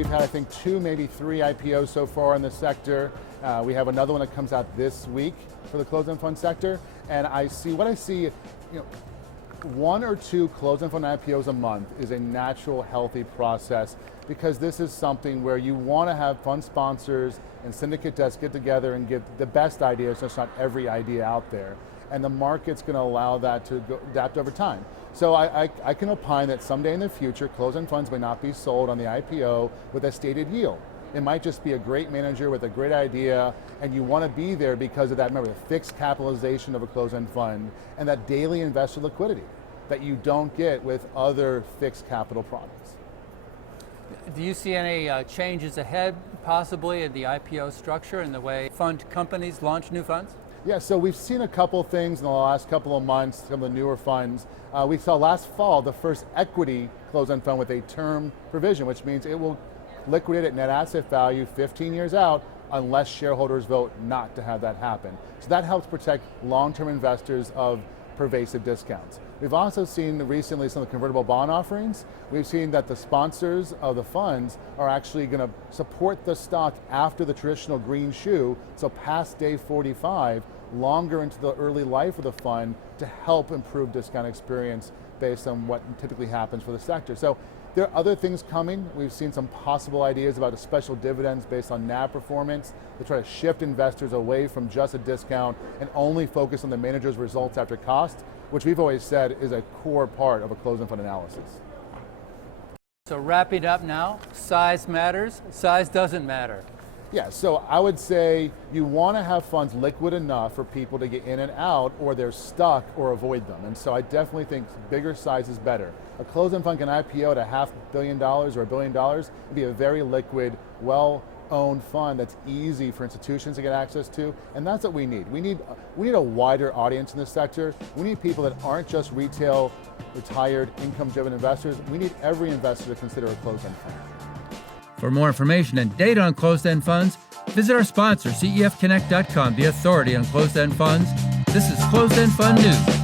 we've had, I think, 2, maybe 3 IPOs so far in the sector. We have another one that comes out this week for the closed-end fund sector. And I see, 1 or 2 closed-end fund IPOs a month is a natural, healthy process, because this is something where you want to have fund sponsors and syndicate desks get together and give the best ideas, so it's not every idea out there. And the market's going to allow that to adapt over time. So I can opine that someday in the future, closed-end funds may not be sold on the IPO with a stated yield. It might just be a great manager with a great idea, and you want to be there because of that, remember, the fixed capitalization of a closed-end fund and that daily investor liquidity that you don't get with other fixed capital products. Do you see any changes ahead, possibly, in the IPO structure and the way fund companies launch new funds? Yeah, so we've seen a couple things in the last couple of months, some of the newer funds. We saw last fall the first equity closed-end fund with a term provision, which means it will liquidate at net asset value 15 years out unless shareholders vote not to have that happen. So that helps protect long-term investors of pervasive discounts. We've also seen recently some of the convertible bond offerings. We've seen that the sponsors of the funds are actually going to support the stock after the traditional green shoe, so past day 45, longer into the early life of the fund to help improve discount experience based on what typically happens for the sector. So there are other things coming. We've seen some possible ideas about a special dividends based on NAV performance to try to shift investors away from just a discount and only focus on the manager's results after cost, which we've always said is a core part of a closed-end fund analysis. So wrapping up now, size matters, size doesn't matter. Yeah, so I would say you want to have funds liquid enough for people to get in and out, or they're stuck or avoid them. And so I definitely think bigger size is better. A closed-end fund can IPO at $500 million or $1 billion and be a very liquid, well-owned fund that's easy for institutions to get access to, and that's what we need. We need a wider audience in this sector. We need people that aren't just retail, retired, income-driven investors. We need every investor to consider a closed-end fund. For more information and data on closed-end funds, visit our sponsor, CEFconnect.com, the authority on closed-end funds. This is Closed-End Fund News.